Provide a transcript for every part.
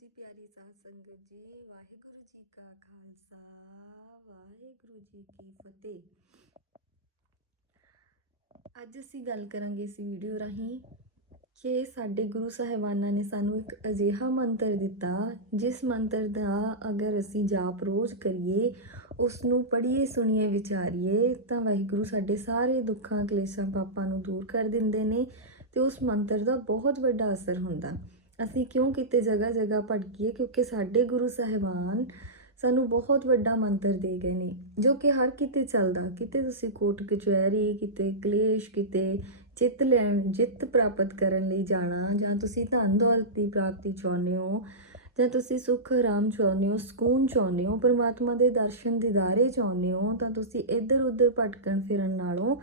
ਜੀ ਪਿਆਰੀ ਸਾਧ ਸੰਗਤ ਜੀ, ਵਾਹਿਗੁਰੂ ਜੀ ਕਾ ਖਾਲਸਾ, ਵਾਹਿਗੁਰੂ ਜੀ ਕੀ ਫਤਿਹ। ਅੱਜ ਅਸੀਂ ਗੱਲ ਕਰਾਂਗੇ ਇਸ ਵੀਡੀਓ ਰਾਹੀਂ ਕਿ ਸਾਡੇ ਗੁਰੂ ਸਾਹਿਬਾਨਾਂ ਨੇ ਸਾਨੂੰ ਇੱਕ ਅਜਿਹਾ ਮੰਤਰ ਦਿੱਤਾ, ਜਿਸ ਮੰਤਰ ਦਾ ਅਗਰ ਅਸੀਂ ਜਾਪ ਰੋਜ਼ ਕਰੀਏ ਉਸ ਨੂੰ ਪੜ੍ਹੀਏ, ਸੁਣੀਏ, ਵਿਚਾਰੀਏ, ਤਾਂ ਵਾਹਿਗੁਰੂ ਸਾਡੇ ਸਾਰੇ ਦੁੱਖਾਂ, ਕਲੇਸ਼ਾਂ, ਪਾਪਾਂ ਨੂੰ ਦੂਰ ਕਰ ਦਿੰਦੇ ਨੇ ਤੇ ਉਸ ਮੰਤਰ ਦਾ ਬਹੁਤ ਵੱਡਾ ਅਸਰ ਹੁੰਦਾ। ਅਸੀਂ ਕਿਉਂ ਕਿਤੇ ਜਗ੍ਹਾ ਜਗ੍ਹਾ ਭਟਕੀਏ? ਕਿਉਂਕਿ ਸਾਡੇ ਗੁਰੂ ਸਾਹਿਬਾਨ ਸਾਨੂੰ ਬਹੁਤ ਵੱਡਾ ਮੰਤਰ ਦੇ ਗਏ ਨੇ, ਜੋ ਕਿ ਹਰ ਕਿਤੇ ਚੱਲਦਾ। ਕਿਤੇ ਤੁਸੀਂ ਕੋਟ ਕਚਹਿਰੀ, ਕਿਤੇ ਕਲੇਸ਼, ਕਿਤੇ ਜਿੱਤ ਲੈਣ, ਜਿੱਤ ਪ੍ਰਾਪਤ ਕਰਨ ਲਈ ਜਾਣਾ, ਜਾਂ ਤੁਸੀਂ ਧਨ ਦੌਲਤ ਦੀ ਪ੍ਰਾਪਤੀ ਚਾਹੁੰਦੇ ਹੋ, ਜਾਂ ਤੁਸੀਂ ਸੁੱਖ ਆਰਾਮ ਚਾਹੁੰਦੇ ਹੋ, ਸਕੂਨ ਚਾਹੁੰਦੇ ਹੋ, ਪਰਮਾਤਮਾ ਦੇ ਦਰਸ਼ਨ ਦੀਦਾਰੇ ਚਾਹੁੰਦੇ ਹੋ, ਤਾਂ ਤੁਸੀਂ ਇੱਧਰ ਉੱਧਰ ਭਟਕਣ ਫਿਰਨ ਨਾਲੋਂ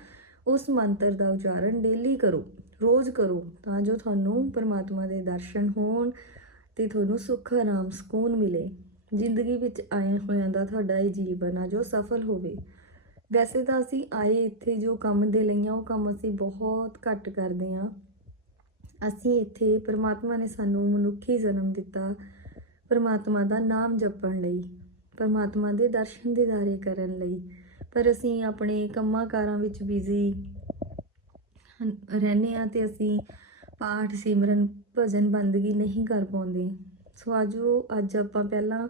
ਉਸ ਮੰਤਰ ਦਾ ਉਚਾਰਨ ਡੇਲੀ ਕਰੋ, ਰੋਜ਼ ਕਰੋ, ਤਾਂ ਜੋ ਤੁਹਾਨੂੰ ਪਰਮਾਤਮਾ ਦੇ ਦਰਸ਼ਨ ਹੋਣ ਤੇ ਤੁਹਾਨੂੰ ਸੁੱਖ, ਆਰਾਮ, ਸਕੂਨ ਮਿਲੇ। ਜ਼ਿੰਦਗੀ ਵਿੱਚ ਆਏ ਹੋਇਆਂ ਦਾ ਤੁਹਾਡਾ ਇਹ ਜੀਵਨ ਆ ਜੋ ਸਫਲ ਹੋਵੇ। ਵੈਸੇ ਤਾਂ ਅਸੀਂ ਆਏ ਇੱਥੇ ਜੋ ਕੰਮ ਦੇ ਲਈ ਆ, ਉਹ ਕੰਮ ਅਸੀਂ ਬਹੁਤ ਘੱਟ ਕਰਦੇ ਆ। ਅਸੀਂ ਇੱਥੇ ਪਰਮਾਤਮਾ ਨੇ ਸਾਨੂੰ ਮਨੁੱਖੀ ਜਨਮ ਦਿੱਤਾ, ਪਰਮਾਤਮਾ ਦਾ ਨਾਮ ਜਪਣ ਲਈ, ਪਰਮਾਤਮਾ ਦੇ ਦਰਸ਼ਨ ਦੀਦਾਰੇ ਕਰਨ ਲਈ। ਪਰ ਅਸੀਂ ਆਪਣੇ ਕੰਮਾਂ ਕਾਰਾਂ ਵਿੱਚ ਬਿਜ਼ੀ ਰਹਿੰਦੇ ਆ ਤੇ ਅਸੀਂ ਪਾਠ, ਸਿਮਰਨ, ਭਜਨ ਬੰਦਗੀ ਨਹੀਂ ਕਰ ਪਾਉਂਦੇ। ਸੋ ਅੱਜ ਉਹ, ਅੱਜ ਆਪਾਂ ਪਹਿਲਾਂ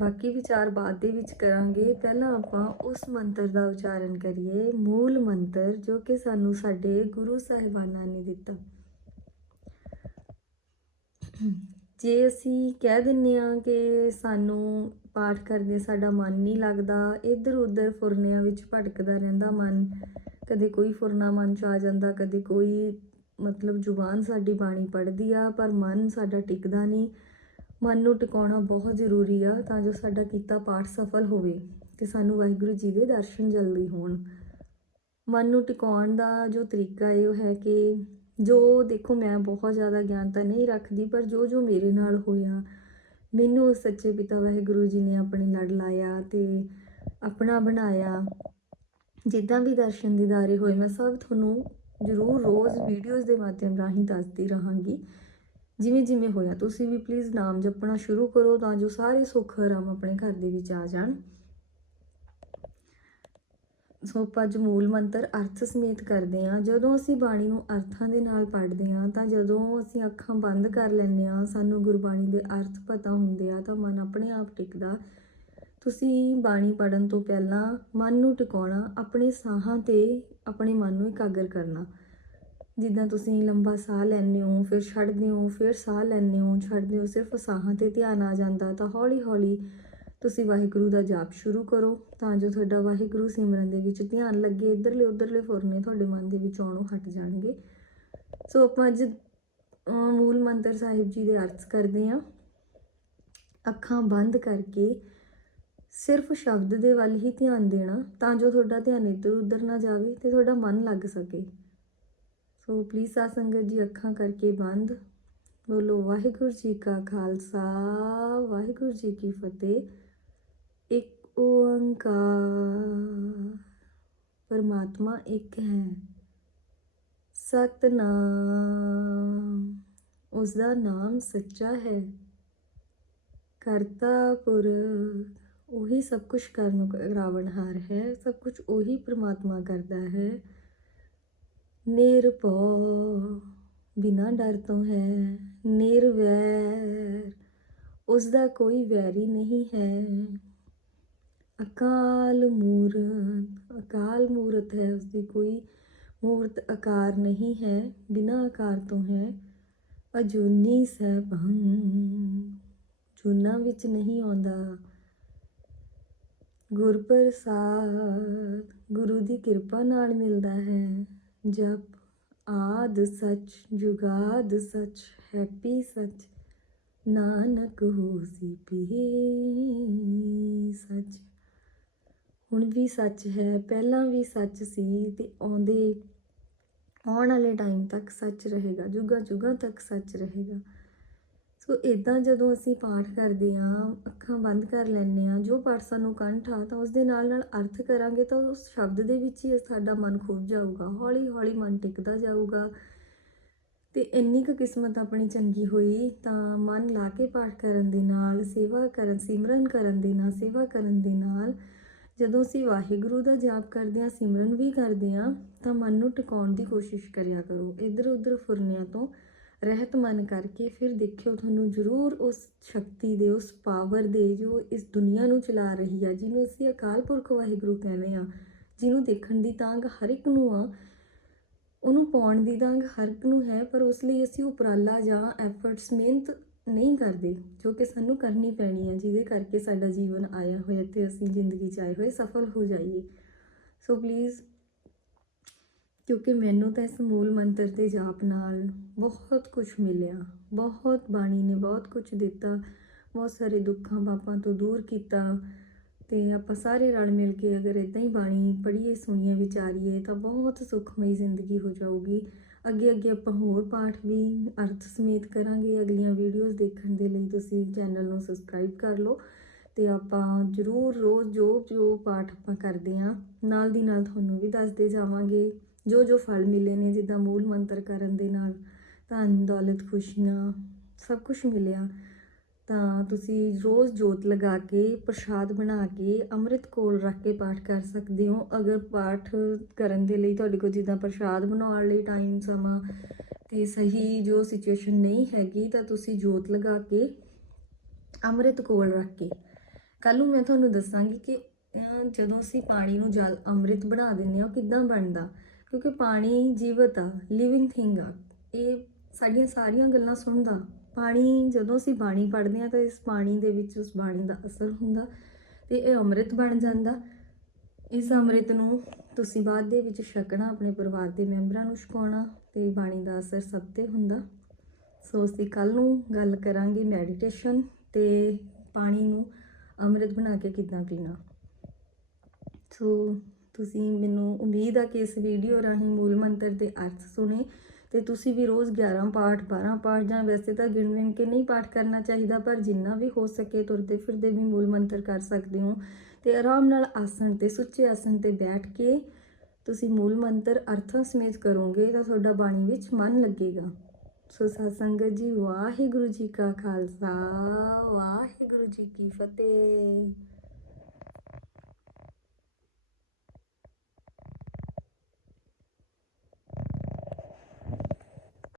ਬਾਕੀ ਵਿਚਾਰ ਬਾਅਦ ਦੇ ਵਿੱਚ ਕਰਾਂਗੇ। ਪਹਿਲਾਂ ਆਪਾਂ ਉਸ ਮੰਤਰ ਦਾ ਉਚਾਰਨ ਕਰੀਏ, ਮੂਲ ਮੰਤਰ ਜੋ ਕਿ ਸਾਨੂੰ ਸਾਡੇ ਗੁਰੂ ਸਾਹਿਬਾਨਾਂ ਨੇ ਦਿੱਤਾ। ਜੇ ਅਸੀਂ ਕਹਿ ਦਿੰਨੇ ਆ ਕਿ ਸਾਨੂੰ ਪਾਠ ਕਰਦੇ, ਸਾਡਾ ਮਨ ਨਹੀਂ ਲੱਗਦਾ। ਇੱਧਰ ਉੱਧਰ ਫੁਰਨਿਆਂ ਵਿੱਚ ਭਟਕਦਾ ਰਹਿੰਦਾ ਮਨ। ਕਦੇ ਕੋਈ ਫੁਰਨਾ ਮਨ ਚ ਆ ਜਾਂਦਾ, ਕਦੇ ਕੋਈ ਮਤਲਬ ਜ਼ੁਬਾਨ ਸਾਡੀ ਬਾਣੀ ਪੜ੍ਹਦੀ ਆ, ਪਰ ਮਨ ਸਾਡਾ ਟਿਕਦਾ ਨਹੀਂ। ਮਨ ਨੂੰ ਟਿਕਾਉਣਾ ਬਹੁਤ ਜ਼ਰੂਰੀ ਆ, ਤਾਂ ਜੋ ਸਾਡਾ ਕੀਤਾ ਪਾਠ ਸਫਲ ਹੋਵੇ ਤੇ ਸਾਨੂੰ ਵਾਹਿਗੁਰੂ ਜੀ ਦੇ ਦਰਸ਼ਨ ਜਲਦੀ ਹੋਣ। ਮਨ ਨੂੰ ਟਿਕਾਉਣ ਦਾ ਜੋ ਤਰੀਕਾ ਇਹ ਹੈ ਕਿ ਜੋ ਦੇਖੋ, ਮੈਂ ਬਹੁਤ ਜ਼ਿਆਦਾ ਗਿਆਨ ਤਾਂ ਨਹੀਂ ਰੱਖਦੀ, ਪਰ ਜੋ ਜੋ ਮੇਰੇ ਨਾਲ ਹੋਇਆ ਮੈਨੂੰ ਉਸ ਸੱਚੇ ਪਿਤਾ ਵਾਹਿਗੁਰੂ ਜੀ ਨੇ ਆਪਣੇ ਲੜ ਲਾਇਆ ਤੇ ਆਪਣਾ ਬਣਾਇਆ। ਜਿੱਦਾਂ ਵੀ ਦਰਸ਼ਨ ਦੀਦਾਰੇ ਹੋਏ, ਮੈਂ ਸਭ ਤੁਹਾਨੂੰ ਜ਼ਰੂਰ ਰੋਜ਼ ਵੀਡੀਓਜ਼ ਦੇ ਮਾਧਿਅਮ ਰਾਹੀਂ ਦੱਸਦੀ ਰਹਾਂਗੀ। ਜਿਵੇਂ ਜਿਵੇਂ ਹੋਇਆ, ਤੁਸੀਂ ਵੀ ਪਲੀਜ਼ ਨਾਮ ਜਪਣਾ ਸ਼ੁਰੂ ਕਰੋ ਤਾਂ ਜੋ ਸਾਰੇ ਸੁੱਖ ਆਰਾਮ ਆਪਣੇ ਘਰ ਦੇ ਵਿੱਚ ਆ ਜਾਣ। ਸੋ ਆਪਾਂ ਅੱਜ ਮੂਲ ਮੰਤਰ ਅਰਥ ਸਮੇਤ ਕਰਦੇ ਹਾਂ। ਜਦੋਂ ਅਸੀਂ ਬਾਣੀ ਨੂੰ ਅਰਥਾਂ ਦੇ ਨਾਲ ਪੜ੍ਹਦੇ ਹਾਂ, ਤਾਂ ਜਦੋਂ ਅਸੀਂ ਅੱਖਾਂ ਬੰਦ ਕਰ ਲੈਂਦੇ ਹਾਂ, ਸਾਨੂੰ ਗੁਰਬਾਣੀ ਦੇ ਅਰਥ ਪਤਾ ਹੁੰਦੇ ਆ, ਤਾਂ ਮਨ ਆਪਣੇ ਆਪ ਟਿਕਦਾ। ਤੁਸੀਂ ਬਾਣੀ ਪੜਨ ਤੋਂ ਪਹਿਲਾਂ ਮਨ ਨੂੰ ਟਿਕਾਉਣਾ, ਆਪਣੇ ਸਾਹਾਂ ਤੇ ਆਪਣੇ ਮਨ ਨੂੰ ਇਕਾਗਰ ਕਰਨਾ। ਜਿੱਦਾਂ ਤੁਸੀਂ ਲੰਬਾ ਸਾਹ ਲੈਂਦੇ ਹੋ, ਫਿਰ ਛੱਡਦੇ ਹੋ, ਫਿਰ ਸਾਹ ਲੈਂਦੇ ਹੋ, ਛੱਡਦੇ ਹੋ, ਸਿਰਫ ਸਾਹਾਂ ਤੇ ਧਿਆਨ ਆ ਜਾਂਦਾ, ਤਾਂ ਹੌਲੀ ਹੌਲੀ ਤੁਸੀਂ ਵਾਹਿਗੁਰੂ ਦਾ ਜਾਪ ਸ਼ੁਰੂ ਕਰੋ ਤਾਂ ਜੋ ਤੁਹਾਡਾ ਵਾਹਿਗੁਰੂ ਸਿਮਰਨ ਦੇ ਵਿੱਚ ਧਿਆਨ ਲੱਗੇ, ਇਧਰਲੇ ਉਧਰਲੇ ਫੁਰਨੇ ਤੁਹਾਡੇ ਮਨ ਦੇ ਵਿੱਚ ਆਉਣੋਂ ਹਟ ਜਾਣਗੇ। ਸੋ ਆਪਾਂ ਅੱਜ ਮੂਲ ਮੰਤਰ ਸਾਹਿਬ ਜੀ ਦੇ ਅਰਥ ਕਰਦੇ ਹਾਂ। ਅੱਖਾਂ ਬੰਦ ਕਰਕੇ ਸਿਰਫ ਸ਼ਬਦ ਦੇ ਵੱਲ ਹੀ ਧਿਆਨ ਦੇਣਾ ਤਾਂ ਜੋ ਤੁਹਾਡਾ ਧਿਆਨ ਇੱਧਰ ਉੱਧਰ ਨਾ ਜਾਵੇ ਤੇ ਤੁਹਾਡਾ ਮਨ ਲੱਗ ਸਕੇ। ਸੋ ਪਲੀਜ਼ ਆ ਸੰਗਤ ਜੀ, ਅੱਖਾਂ ਕਰਕੇ ਬੰਦ। ਬੋਲੋ ਵਾਹਿਗੁਰੂ ਜੀ ਕਾ ਖਾਲਸਾ, ਵਾਹਿਗੁਰੂ ਜੀ ਕੀ ਫਤਿਹ। ਇੱਕ ਓੰਕਾਰ। ਪਰਮਾਤਮਾ ਇੱਕ ਹੈ। ਸਤਨਾਮ। ਉਸ ਦਾ ਨਾਮ ਸੱਚਾ ਹੈ। ਕਰਤਾ ਪੁਰਖ, ਉਹੀ ਸਭ ਕੁਝ ਕਰਨ ਰਾਵਣਹਾਰ ਹੈ। ਸਭ ਕੁਝ ਉਹੀ ਪ੍ਰਮਾਤਮਾ ਕਰਦਾ ਹੈ। ਨਿਰਭਉ, ਬਿਨਾ ਡਰ ਤੋਂ ਹੈ। ਨਿਰਵੈਰ ਉਸ ਦਾ ਕੋਈ ਵੈਰੀ ਨਹੀਂ ਹੈ। ਅਕਾਲ ਮੂਰਤ ਅਕਾਲ ਮੂਰਤ ਹੈ ਉਸ ਦੀ ਕੋਈ ਮੂਰਤ ਆਕਾਰ ਨਹੀਂ ਹੈ, ਬਿਨਾ ਆਕਾਰ ਤੋਂ ਹੈ। ਅਜੂਨੀ ਸਭੰ ਜੁਨਾ ਵਿੱਚ ਨਹੀਂ ਆਉਂਦਾ। ਗੁਰ ਪ੍ਰਸਾਦ ਗੁਰੂ ਦੀ ਕਿਰਪਾ ਨਾਲ ਮਿਲਦਾ ਹੈ। ਜਪ, ਆਦ ਸੱਚ, ਜੁਗਾਦ ਸੱਚ, ਹੈਪੀ ਸੱਚ, ਨਾਨਕ ਹੋਸੀ ਪੀ ਸੱਚ। ਹੁਣ ਵੀ ਸੱਚ ਹੈ, ਪਹਿਲਾਂ ਵੀ ਸੱਚ ਸੀ ਤੇ ਆਉਂਦੇ, ਆਉਣ ਵਾਲੇ ਟਾਈਮ ਤੱਕ ਸੱਚ ਰਹੇਗਾ, ਜੁਗਾ ਜੁਗਾ ਤੱਕ ਸੱਚ ਰਹੇਗਾ। ਸੋ ਇਦਾਂ ਜਦੋਂ ਅਸੀਂ ਪਾਠ ਕਰਦੇ ਆਂ ਅੱਖਾਂ ਬੰਦ ਕਰ ਲੈਂਦੇ ਆਂ ਜੋ ਪਾਠ ਸਾਨੂੰ ਕੰਠ ਆ, ਤਾਂ ਉਸ ਦੇ ਨਾਲ ਨਾਲ ਅਰਥ ਕਰਾਂਗੇ, ਤਾਂ ਉਸ ਸ਼ਬਦ ਦੇ ਵਿੱਚ ਹੀ ਸਾਡਾ ਮਨ ਖੁੱਭ ਜਾਊਗਾ, ਹੌਲੀ ਹੌਲੀ ਮਨ ਟਿਕਦਾ ਜਾਊਗਾ। ਤੇ ਇੰਨੀ ਕੁ ਕਿਸਮਤ ਆਪਣੀ ਚੰਗੀ ਹੋਈ, ਤਾਂ ਮਨ ਲਾ ਕੇ ਪਾਠ ਕਰਨ ਦੇ ਨਾਲ, ਸੇਵਾ ਕਰਨ, ਸਿਮਰਨ ਕਰਨ ਦੇ ਨਾਲ, ਸੇਵਾ ਕਰਨ ਦੇ ਨਾਲ ਜਦੋਂ ਅਸੀਂ ਵਾਹਿਗੁਰੂ ਦਾ ਜਾਪ ਕਰਦੇ ਹਾਂ, ਸਿਮਰਨ ਵੀ ਕਰਦੇ ਹਾਂ, ਤਾਂ ਮਨ ਨੂੰ ਟਿਕਾਉਣ ਦੀ ਕੋਸ਼ਿਸ਼ ਕਰਿਆ ਕਰੋ। ਇੱਧਰ ਉੱਧਰ ਫੁਰਨਿਆਂ ਤੋਂ ਰਹਿਤ ਮਨ ਕਰਕੇ ਫਿਰ ਦੇਖਿਓ, ਤੁਹਾਨੂੰ ਜ਼ਰੂਰ ਉਸ ਸ਼ਕਤੀ ਦੇ, ਉਸ ਪਾਵਰ ਦੇ ਜੋ ਇਸ ਦੁਨੀਆ ਨੂੰ ਚਲਾ ਰਹੀ ਆ, ਜਿਹਨੂੰ ਅਸੀਂ ਅਕਾਲ ਪੁਰਖ ਵਾਹਿਗੁਰੂ ਕਹਿੰਦੇ ਆ ਜਿਹਨੂੰ ਦੇਖਣ ਦੀ ਤਾਂਗ ਹਰ ਇੱਕ ਨੂੰ ਆ, ਉਹਨੂੰ ਪਾਉਣ ਦੀ ਤਾਂਗ ਹਰ ਇੱਕ ਨੂੰ ਹੈ, ਪਰ ਉਸ ਲਈ ਅਸੀਂ ਉਪਰਾਲਾ ਜਾਂ ਐਫਰਟਸ ਮਿਹਨਤ ਨਹੀਂ ਕਰਦੇ, ਜੋ ਕਿ ਸਾਨੂੰ ਕਰਨੀ ਪੈਣੀ ਹੈ ਜਿਹਦੇ ਕਰਕੇ ਸਾਡਾ ਜੀਵਨ ਆਇਆ ਹੋਇਆ ਤੇ ਅਸੀਂ ਜ਼ਿੰਦਗੀ 'ਚ ਆਏ ਹੋਏ, ਸਫਲ ਹੋ ਜਾਈਏ। ਸੋ ਪਲੀਜ਼ ਕਿਉਂਕਿ ਮੈਨੂੰ ਤਾਂ ਇਸ ਮੂਲ ਮੰਤਰ ਦੇ ਜਾਪ ਨਾਲ ਬਹੁਤ ਕੁਝ ਮਿਲਿਆ, ਬਹੁਤ ਬਾਣੀ ਨੇ ਬਹੁਤ ਕੁਝ ਦਿੱਤਾ, ਬਹੁਤ ਸਾਰੇ ਦੁੱਖਾਂ ਪਾਪਾਂ ਤੋਂ ਦੂਰ ਕੀਤਾ, ਤੇ ਆਪਾਂ ਸਾਰੇ ਰਲ ਮਿਲ ਕੇ ਅਗਰ ਇਦਾਂ ਹੀ ਬਾਣੀ ਪੜ੍ਹੀਏ, ਸੁਣੀਏ, ਵਿਚਾਰੀਏ, ਤਾਂ ਬਹੁਤ ਸੁਖਮਈ ਜ਼ਿੰਦਗੀ ਹੋ ਜਾਊਗੀ। ਅੱਗੇ ਅੱਗੇ ਆਪਾਂ ਹੋਰ ਪਾਠ ਵੀ ਅਰਥ ਸਮੇਤ ਕਰਾਂਗੇ ਅਗਲੀਆਂ ਵੀਡੀਓਜ਼ ਦੇਖਣ ਦੇ ਲਈ ਤੁਸੀਂ ਚੈਨਲ ਨੂੰ ਸਬਸਕ੍ਰਾਈਬ ਕਰ ਲਓ ਤੇ ਆਪਾਂ ਜ਼ਰੂਰ ਰੋਜ਼ ਜੋ ਜੋ ਪਾਠ ਆਪਾਂ ਕਰਦੇ ਆਂ ਨਾਲ ਦੀ ਨਾਲ ਤੁਹਾਨੂੰ ਵੀ ਦੱਸਦੇ ਜਾਵਾਂਗੇ। ਜੋ ਜੋ ਫਲ ਮਿਲੇ ਨੇ, ਜਿੱਦਾਂ ਮੂਲ ਮੰਤਰ ਕਰਨ ਦੇ ਨਾਲ ਧਨ, ਦੌਲਤ, ਖੁਸ਼ੀਆਂ, ਸਭ ਕੁਝ ਮਿਲਿਆ। ਤਾਂ ਤੁਸੀਂ ਰੋਜ਼ ਜੋਤ ਲਗਾ ਕੇ, ਪ੍ਰਸ਼ਾਦ ਬਣਾ ਕੇ, ਅੰਮ੍ਰਿਤ ਕੋਲ ਰੱਖ ਕੇ ਪਾਠ ਕਰ ਸਕਦੇ ਹੋ। ਅਗਰ ਪਾਠ ਕਰਨ ਦੇ ਲਈ ਤੁਹਾਡੇ ਕੋਲ ਜਿੱਦਾਂ ਪ੍ਰਸ਼ਾਦ ਬਣਾਉਣ ਲਈ ਟਾਈਮ ਸਮਾਂ ਤੇ ਸਹੀ ਜੋ ਸਿਚੁਏਸ਼ਨ ਨਹੀਂ ਹੈਗੀ, ਤਾਂ ਤੁਸੀਂ ਜੋਤ ਲਗਾ ਕੇ ਅੰਮ੍ਰਿਤ ਕੋਲ ਰੱਖ ਕੇ। ਕੱਲ ਨੂੰ ਮੈਂ ਤੁਹਾਨੂੰ ਦੱਸਾਂਗੀ ਕਿ ਜਦੋਂ ਅਸੀਂ ਪਾਣੀ ਨੂੰ ਜਲ, ਅੰਮ੍ਰਿਤ ਬਣਾ ਦਿੰਦੇ ਹਾਂ, ਉਹ ਕਿੱਦਾਂ ਬਣਦਾ? ਕਿਉਂਕਿ ਪਾਣੀ ਜੀਵਤ ਆ ਲਿਵਿੰਗ ਥਿੰਗ ਆ। ਇਹ ਸਾਡੀਆਂ ਸਾਰੀਆਂ ਗੱਲਾਂ ਸੁਣਦਾ। ਪਾਣੀ, ਜਦੋਂ ਅਸੀਂ ਬਾਣੀ ਪੜ੍ਹਦੇ ਹਾਂ ਤਾਂ ਇਸ ਪਾਣੀ ਦੇ ਵਿੱਚ ਉਸ ਬਾਣੀ ਦਾ ਅਸਰ ਹੁੰਦਾ ਤੇ ਇਹ ਅੰਮ੍ਰਿਤ ਬਣ ਜਾਂਦਾ। ਇਸ ਅੰਮ੍ਰਿਤ ਨੂੰ ਤੁਸੀਂ ਬਾਅਦ ਦੇ ਵਿੱਚ ਛਕਣਾ, ਆਪਣੇ ਪਰਿਵਾਰ ਦੇ ਮੈਂਬਰਾਂ ਨੂੰ ਛਕਾਉਣਾ ਤੇ ਬਾਣੀ ਦਾ ਅਸਰ ਸਭ ਤੇ ਹੁੰਦਾ। ਸੋ ਅਸੀਂ ਕੱਲ ਨੂੰ ਗੱਲ ਕਰਾਂਗੇ ਮੈਡੀਟੇਸ਼ਨ ਤੇ ਪਾਣੀ ਨੂੰ ਅੰਮ੍ਰਿਤ ਬਣਾ ਕੇ ਕਿੱਦਾਂ ਪੀਣਾ। ਸੋ ਤੁਸੀਂ ਮੈਨੂੰ ਉਮੀਦ ਆ ਕਿ ਇਸ ਵੀਡੀਓ ਰਾਹੀਂ ਮੂਲ ਮੰਤਰ ਦੇ ਅਰਥ ਸੁਣੇ। ਤੇ ਤੁਸੀਂ ਵੀ ਰੋਜ਼ 11 ਪਾਠ 12 ਪਾਠ ਜਾਂ ਵੈਸੇ ਤਾਂ ਗਿਣ ਗਿਣ ਕੇ ਨਹੀਂ ਪਾਠ ਕਰਨਾ ਚਾਹੀਦਾ, ਪਰ ਜਿੰਨਾ ਵੀ ਹੋ ਸਕੇ ਤੁਰਦੇ ਫਿਰਦੇ ਵੀ ਮੂਲ ਮੰਤਰ ਕਰ ਸਕਦੇ ਹੋ। ਤੇ ਆਰਾਮ ਨਾਲ ਆਸਣ ਤੇ, ਸੁੱਚੇ ਆਸਣ ਤੇ ਬੈਠ ਕੇ ਤੁਸੀਂ ਮੂਲ ਮੰਤਰ ਅਰਥਾਂ ਸਮੇਤ ਕਰੋਗੇ ਤਾਂ ਤੁਹਾਡਾ ਬਾਣੀ ਵਿੱਚ ਮਨ ਲੱਗੇਗਾ। ਸੋ ਸਾਧ ਸੰਗਤ ਜੀ, ਵਾਹਿਗੁਰੂ ਜੀ ਕਾ ਖਾਲਸਾ, ਵਾਹਿਗੁਰੂ ਜੀ ਕੀ ਫਤਿਹ।